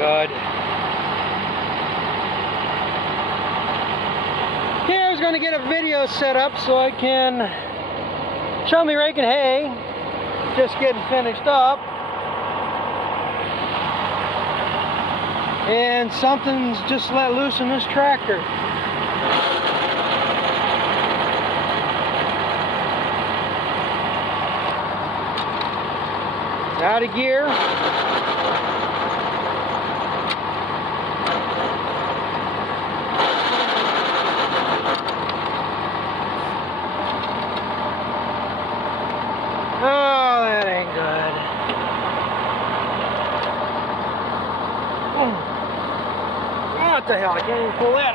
good. Okay, I was going to get a video set up so I can show me raking hay. Just getting finished up. And something's just let loose in this tractor. Out of gear. Oh, that ain't good. What the hell? I can't even pull that.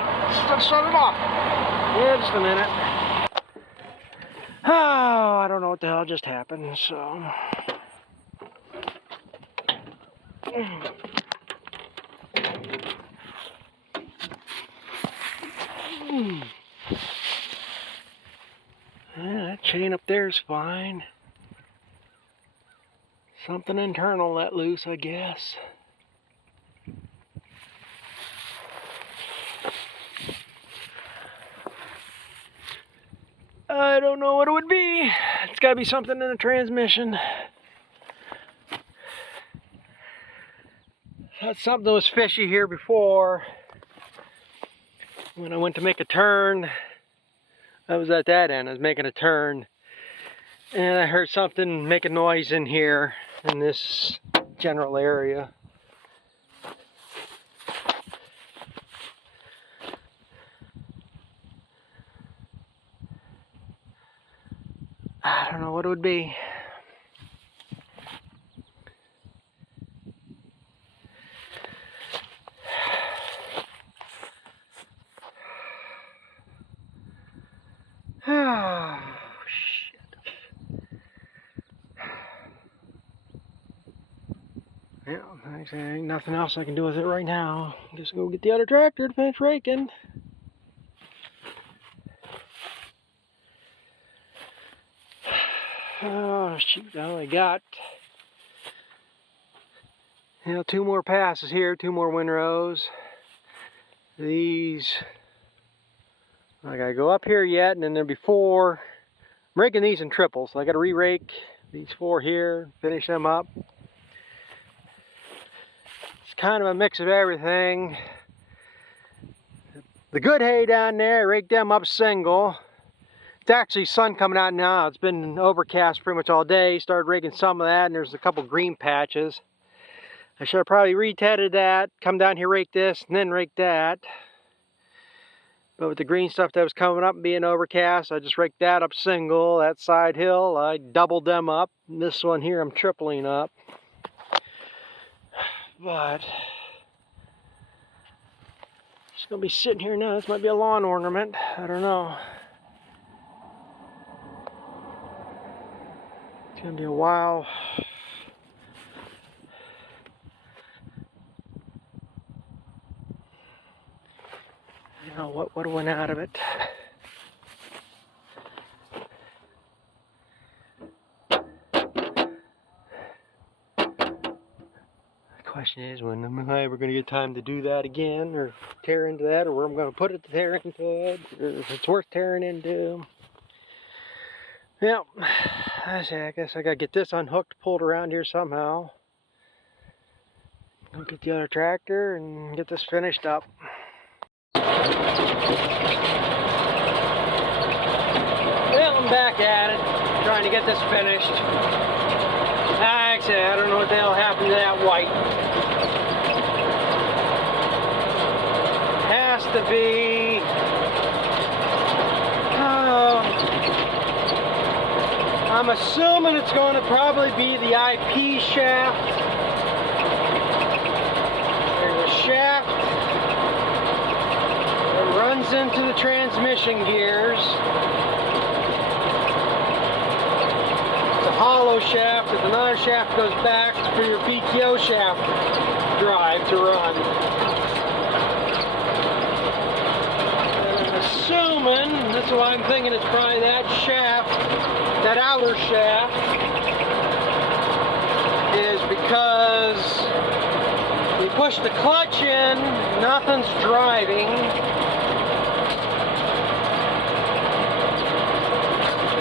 Let's shut it off. Yeah, just a minute. Oh, I don't know what the hell just happened, so. Yeah, that chain up there is fine. Something internal let loose, I guess. I don't know what it would be. It's got to be something in the transmission. Thought something was fishy here before. When I went to make a turn, I was at that end. I was making a turn, and I heard something make a noise in here in this general area. I don't know what it would be. Oh, shit. Yeah, actually, there ain't nothing else I can do with it right now. Just go get the other tractor to finish raking. Oh, shoot, I only got, 2 more passes here, 2 more windrows. These, I gotta go up here yet, and then there be 4. I'm raking these in triples, so I gotta re-rake these 4 here, finish them up. It's kind of a mix of everything. The good hay down there, I raked them up single. It's actually sun coming out now. It's been overcast pretty much all day. Started raking some of that, and there's a couple green patches. I should have probably re-tedded that, come down here, rake this, and then rake that. But with the green stuff that was coming up and being overcast, I just raked that up single. That side hill, I doubled them up. And this one here, I'm tripling up. But it's gonna be sitting here now. This might be a lawn ornament. I don't know. It's gonna be a while. I don't know what went out of it. The question is, when am I ever going to get time to do that again, or tear into that, or where I'm going to put it to tear into it, or if it's worth tearing into. Yeah, I guess I got to get this unhooked, pulled around here somehow. Go get the other tractor and get this finished up. Well, I'm back at it, trying to get this finished. Actually, I don't know what the hell happened to that white. Has to be... I'm assuming it's going to probably be the IP shaft. There's a shaft that runs into the transmission gears. It's a hollow shaft, and another shaft goes back for your PTO shaft drive to run. And I'm assuming, that's why I'm thinking it's probably that shaft, that outer shaft, is because we put push the clutch in, nothing's driving.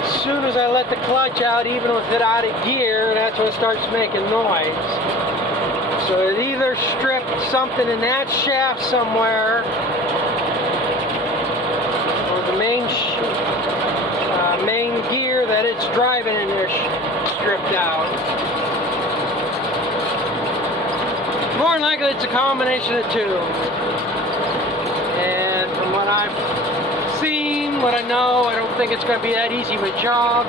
As soon as I let the clutch out, even with it out of gear, that's when it starts making noise. So it either stripped something in that shaft somewhere, or the main gear that it's driving in there stripped out. More than likely it's a combination of two. And from what I've seen, what I know, I don't think it's going to be that easy of a job.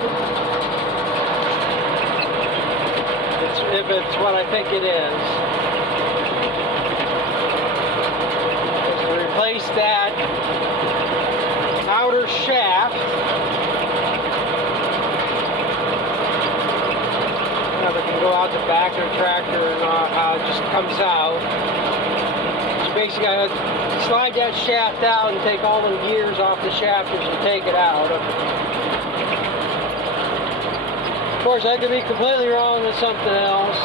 If it's what I think it is. To replace that outer shaft. They can go out the back of the tractor and how it just comes out. So basically I slide that shaft out and take all the gears off the shafters and take it out. Of course, I could be completely wrong with something else.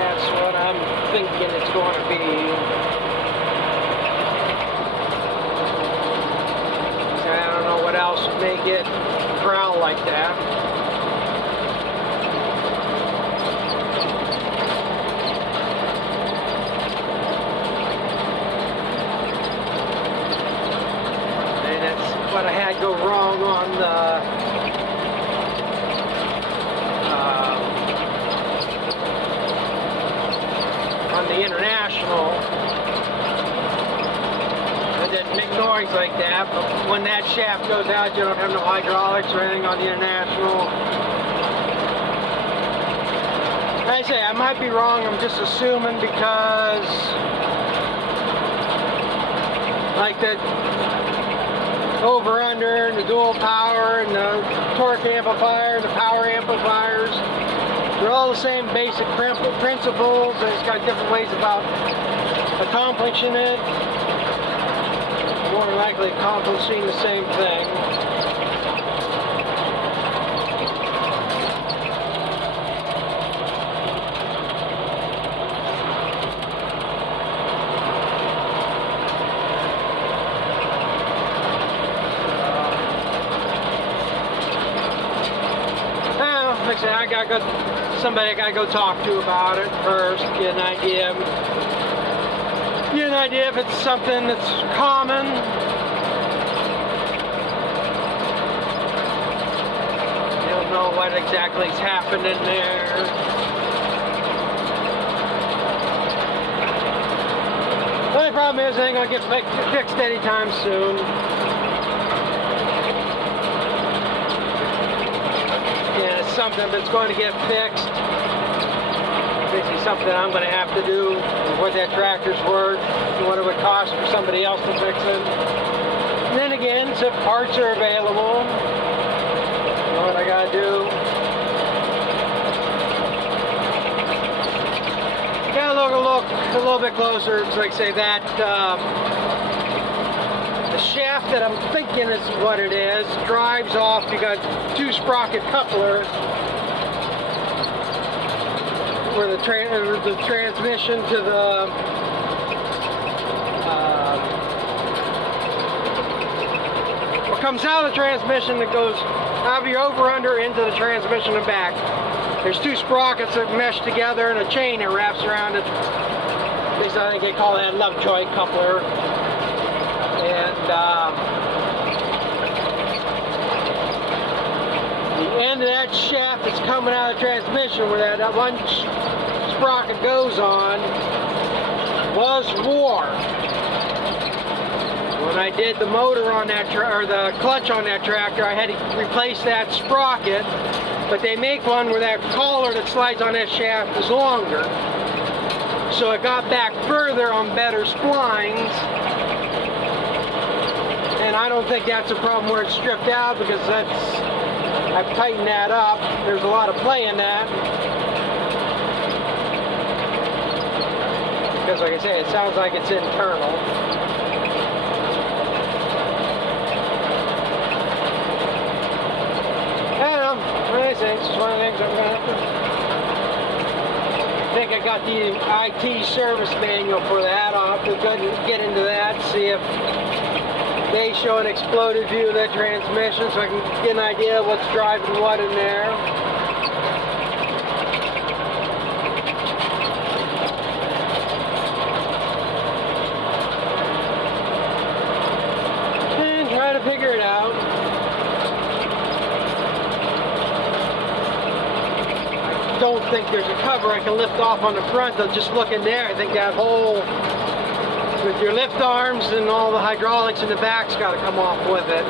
That's what I'm thinking it's going to be. I don't know what else would make it growl like that. And that's what I had go wrong on the International. It didn't make noise like that, but when that shaft goes out, you don't have no hydraulics or anything on the International. Like I say, I might be wrong, I'm just assuming because like the over-under and the dual power and the torque amplifier and the power amplifiers, they're all the same basic principles. It's got different ways about accomplishing it. More than likely accomplishing the same thing. Well, like I said, I gotta go. Somebody I gotta go talk to about it first, get an idea. Get an idea if it's something that's common. You don't know what exactly is happening there. The only problem is it ain't gonna get fixed anytime soon. And it's something that's going to get fixed. Basically something I'm going to have to do, what that tractor's worth, and what it would cost for somebody else to fix it. And then again, if parts are available, you know what I got to do. Got to look a little bit closer. It's like say that the shaft that I'm thinking is what it is drives off. You got two sprocket coupler. Where the transmission to the what comes out of the transmission that goes out of your over-under into the transmission and back. There's two sprockets that mesh together and a chain that wraps around it. At least I think they call that Lovejoy coupler. And the end of that shaft that's coming out of the transmission where that one sprocket goes on was worn. When I did the motor on that or the clutch on that tractor, I had to replace that sprocket, but they make one where that collar that slides on that shaft is longer. So it got back further on better splines. And I don't think that's a problem where it's stripped out because I've tightened that up. There's a lot of play in that. Because like I say, it sounds like it's internal. I don't know. What do I say? It's just one of the things I'm going to have to think I got the IT service manual for that. I'll have to go and get into that, see if they show an exploded view of the transmission so I can get an idea of what's driving what in there. And try to figure it out. I don't think there's a cover I can lift off on the front. They'll just look in there. I think that whole with your lift arms and all the hydraulics in the back's got to come off with it.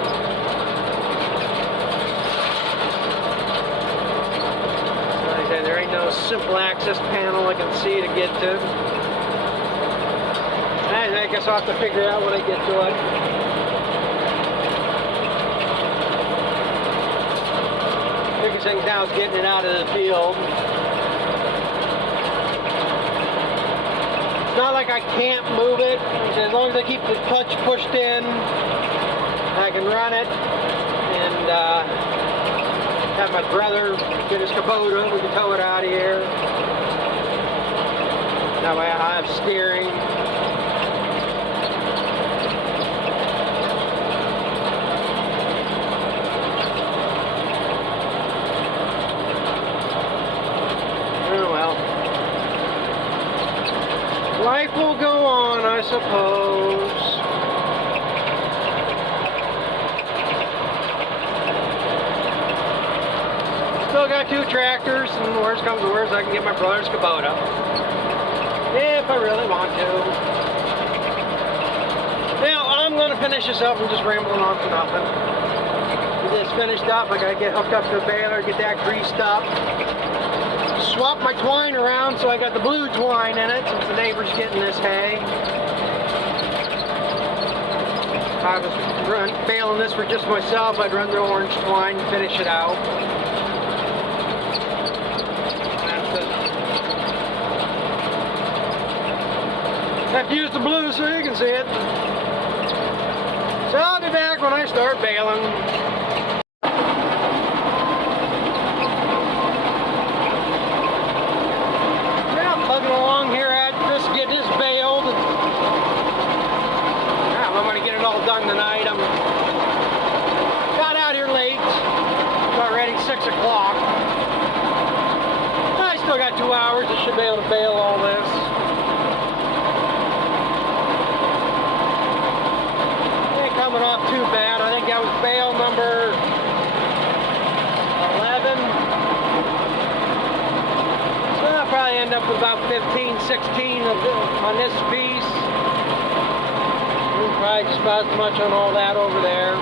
So like I said, there ain't no simple access panel I can see to get to. And I guess I'll have to figure it out when I get to it. Biggest thing now is getting it out of the field. It's not like I can't move it. As long as I keep the clutch pushed in, I can run it. And have my brother get his Kubota. We can tow it out of here. That way I have steering. Oh well. Life will go on, I suppose. Still got 2 tractors, and worst comes to worst, I can get my brother's Kubota. If I really want to. Now, I'm going to finish this up and just rambling on for nothing. Get this finished up, I got to get hooked up to the baler, get that greased up. Swap my twine around so I got the blue twine in it since the neighbor's getting this hay. If I was baling this for just myself, I'd run the orange twine and finish it out. I have to use the blue so you can see it. So I'll be back when I start baling. Along here at this, get this baled. I'm going to get it all done tonight. Got out here late. It's already 6 o'clock. I still got 2 hours. I should be able to bale all this. Ain't coming off too bad. I think that was bale number 11. I'll probably end up with about 15, 16 on this piece. Probably just about as much on all that over there.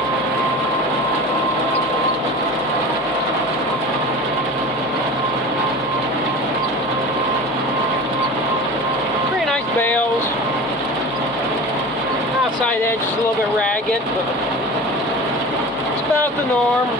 Pretty nice bales. Outside edge is a little bit ragged, but it's about the norm.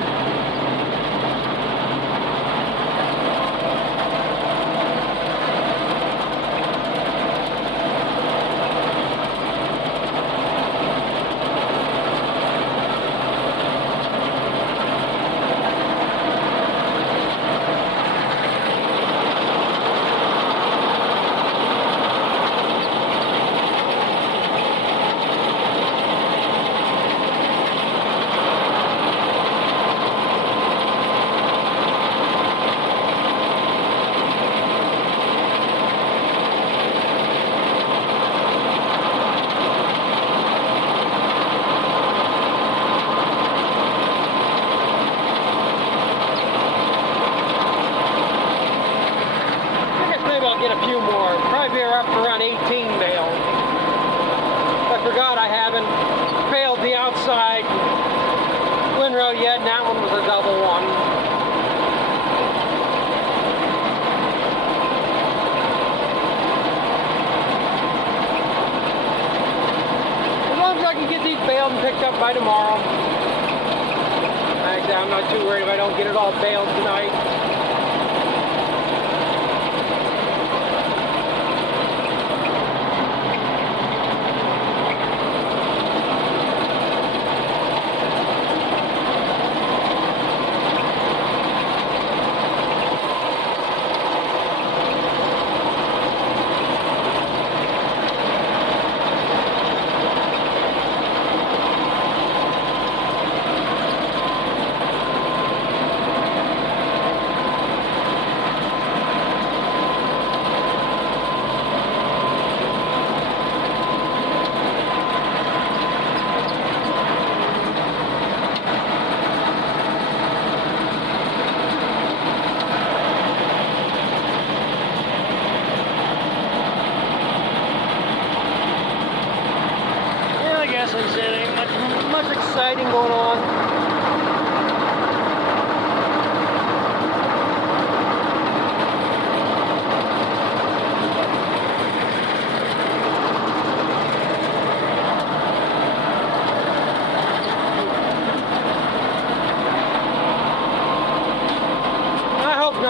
Up for around 18 bales. I forgot I haven't baled the outside windrow yet, and that one was a double one. As long as I can get these baled and picked up by tomorrow. Actually, I'm not too worried if I don't get it all baled tonight.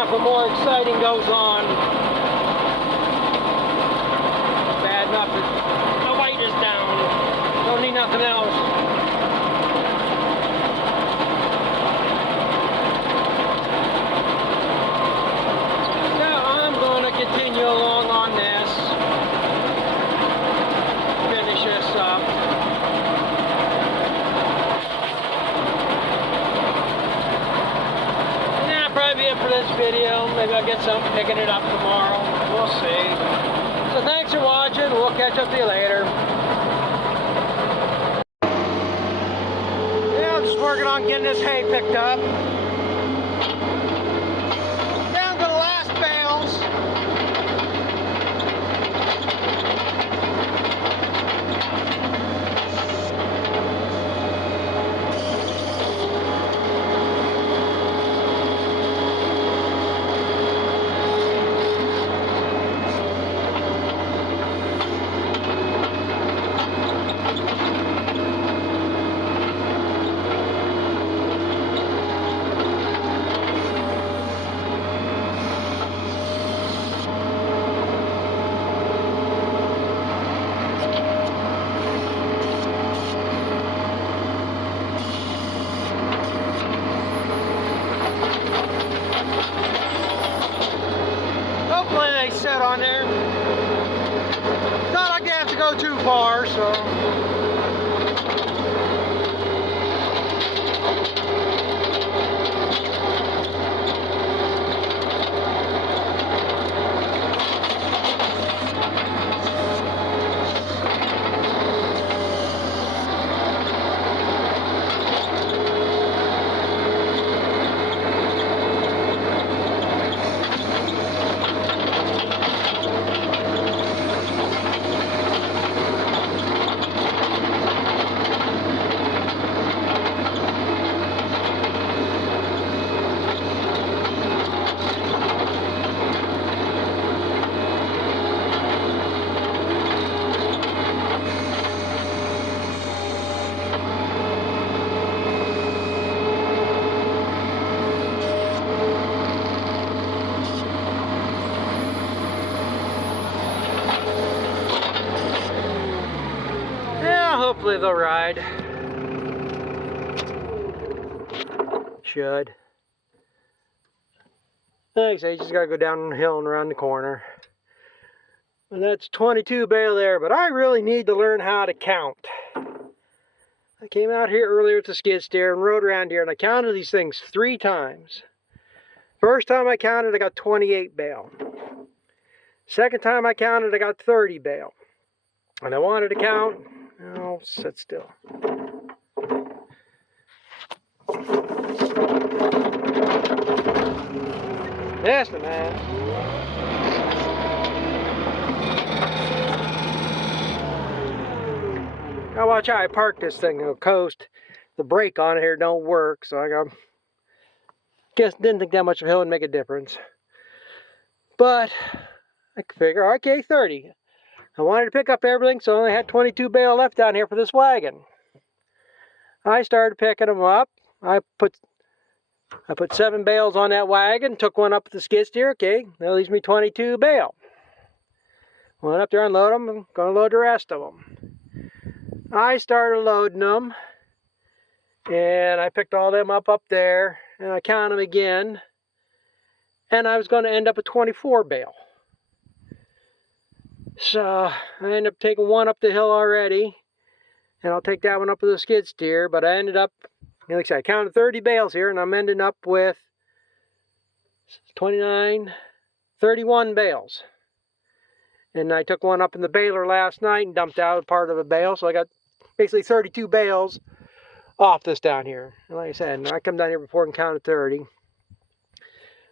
Nothing more exciting goes on. Bad enough that the light is down. Don't need nothing else. So I'm going to continue along on this. Finish this up. For this video, maybe I'll get some picking it up tomorrow. We'll see. So thanks for watching. We'll catch up with you later. Yeah, I'm just working on getting this hay picked up. Down to the last bales. Hopefully they set on there. Not like they have to go too far, so. Hopefully they'll ride. Should. Like I say, you just gotta go down the hill and around the corner. And that's 22 bale there, but I really need to learn how to count. I came out here earlier with the skid steer and rode around here and I counted these things 3 times. First time I counted, I got 28 bale. Second time I counted, I got 30 bale. And I wanted to count. I'll sit still. That's the man. Now watch how I park this thing. It'll coast. The brake on it here don't work, so I didn't think that much of a hill would make a difference. But I could figure, okay, 30. I wanted to pick up everything, so I only had 22 bale left down here for this wagon. I started picking them up. I put 7 bales on that wagon, took one up with the skid steer. Okay, that leaves me 22 bale. Went up there and load them. I'm going to load the rest of them. I started loading them, and I picked all them up there, and I counted them again, and I was going to end up with 24 bale. So I ended up taking one up the hill already, and I'll take that one up with the skid steer, but I ended up, like I said, I counted 30 bales here, and I'm ending up with 29, 31 bales. And I took one up in the baler last night and dumped out part of a bale, so I got basically 32 bales off this down here. And like I said, I come down here before and counted 30.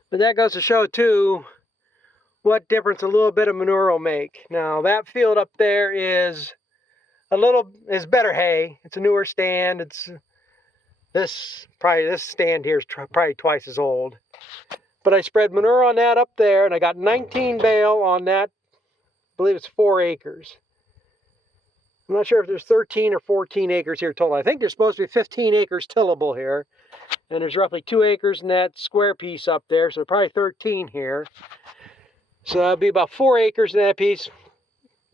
But that goes to show, too, what difference a little bit of manure will make. Now, that field up there is better hay. It's a newer stand. This stand here is probably twice as old. But I spread manure on that up there, and I got 19 bale on that. I believe it's 4 acres. I'm not sure if there's 13 or 14 acres here total. I think there's supposed to be 15 acres tillable here. And there's roughly 2 acres in that square piece up there, so probably 13 here. So that'd be about 4 acres in that piece,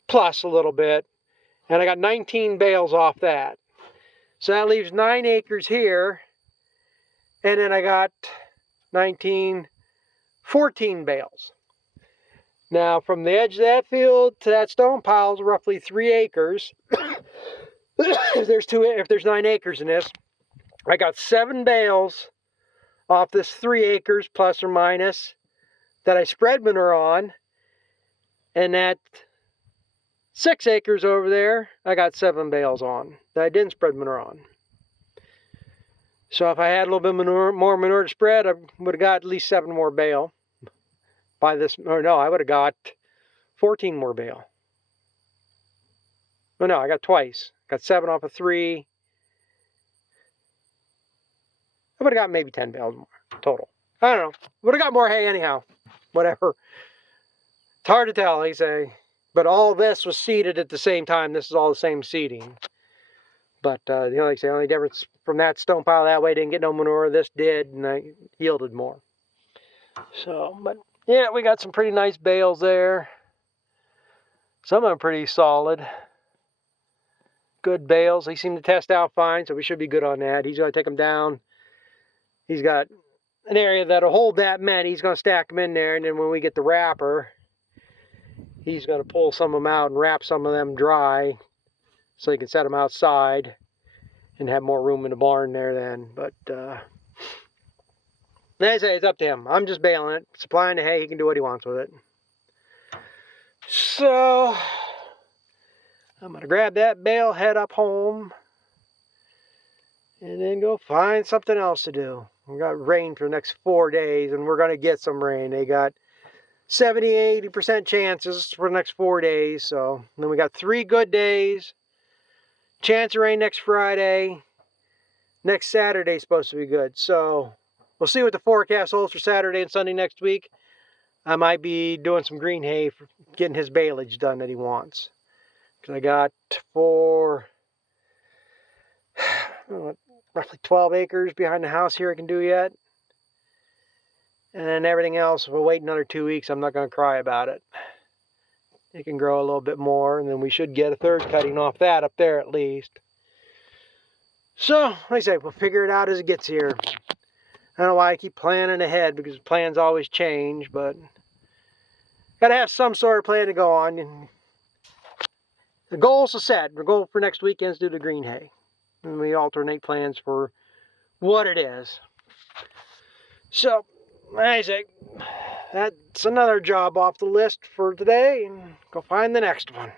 plus a little bit. And I got 19 bales off that. So that leaves 9 acres here. And then I got 14 bales. Now from the edge of that field to that stone pile is roughly 3 acres. If there's 9 acres in this, I got 7 bales off this 3 acres plus or minus that I spread manure on. And that 6 acres over there, I got 7 bales on that I didn't spread manure on. So if I had a little bit more manure to spread, I would have got at least 7 more bale. By this, or no, I would have got 14 more bale. Oh no, I got twice. Got 7 off of 3. I would have got maybe 10 bales more total. I don't know. Would have got more hay anyhow. Whatever. It's hard to tell, they say. But all this was seeded at the same time. This is all the same seeding. But the only difference from that stone pile that way didn't get no manure. This did, and I yielded more. So, but yeah, we got some pretty nice bales there. Some of them pretty solid. Good bales. They seem to test out fine, so we should be good on that. He's going to take them down. He's got an area that'll hold that many. He's going to stack them in there, and then when we get the wrapper, he's going to pull some of them out and wrap some of them dry so he can set them outside and have more room in the barn there then. But as I say, it's up to him. I'm just baling it, supplying the hay. He can do what he wants with it. So I'm going to grab that bale, head up home, and then go find something else to do. We got rain for the next 4 days, and we're going to get some rain. They got 70-80% chances for the next 4 days. So then we got 3 good days. Chance of rain next Friday. Next Saturday is supposed to be good. So we'll see what the forecast holds for Saturday and Sunday next week. I might be doing some green hay for getting his baleage done that he wants. Because I got roughly 12 acres behind the house here I can do yet. And then everything else, if we'll wait another 2 weeks, I'm not going to cry about it. It can grow a little bit more, and then we should get a 3rd cutting off that up there at least. So, like I say, we'll figure it out as it gets here. I don't know why I keep planning ahead, because plans always change, but got to have some sort of plan to go on. And the goals are set. The goal for next weekend is to do the green hay. And we alternate plans for what it is. So, like I say, that's another job off the list for today, and go find the next one.